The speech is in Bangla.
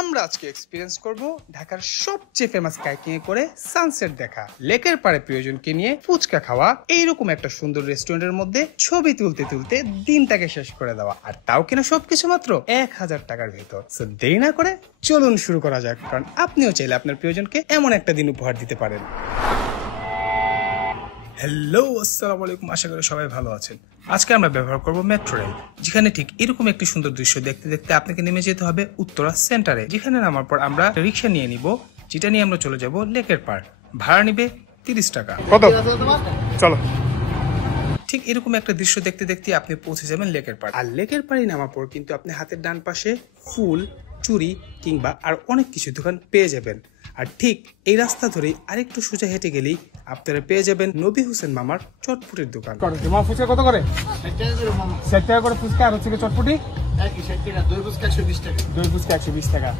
আমরা আজকে এক্সপেরিয়েন্স করব ঢাকার সবচেয়ে ফেমাস কাইকিং এ করে সানসেট দেখা, লেকের পাড়ে প্রিয়জনকে নিয়ে ফুচকা খাওয়া, এইরকম একটা সুন্দর রেস্টুরেন্টের মধ্যে ছবি তুলতে তুলতে দিনটাকে শেষ করে দেওয়া, আর তাও কিনা সবকিছু মাত্র 1000 টাকার ভেতর। সো দেরি না করে চলুন শুরু করা যাক, কারণ আপনিও চাইলে আপনার প্রিয়জনকে এমন একটা দিন উপহার দিতে পারেন। হ্যালো, আসসালামু আলাইকুম, আশা করি সবাই ভালো আছেন। আজকে আমরা ব্যবহার করব মেট্রো রেল, যেখানে ঠিক এরকম একটি সুন্দর দৃশ্য দেখতে দেখতে আপনাকে নেমে যেতে হবে উত্তরা সেন্টারে, যেখানে নামার পর আমরা রিক্সা নিয়ে নিব, যেটা নিয়ে আমরা চলে যাব লেকের পাড়। ভাড়া নিবে 30 টাকা। কত? চলো। ঠিক এরকম একটা দৃশ্য দেখতে দেখতে আপনি পৌঁছে যাবেন লেকের পাড়। আর লেকের পাড়ে নামার পর কিন্তু আপনি হাতের ডান পাশে ফুল, চুড়ি কিংবা আর অনেক কিছু দোকান পেয়ে যাবেন। আর ঠিক এই রাস্তা ধরেই আরেকটু সোজা হেঁটে গেলেই আপনারা পেয়ে যাবেন নবী হোসেন মামার চটপটির দোকান। ফুচকা কত করে? 60 টাকা করে ফুচকা, আর হচ্ছে চটপটি 60 টাকা, দই ফুচকা 120 টাকা। দই ফুচকা 120 টাকা।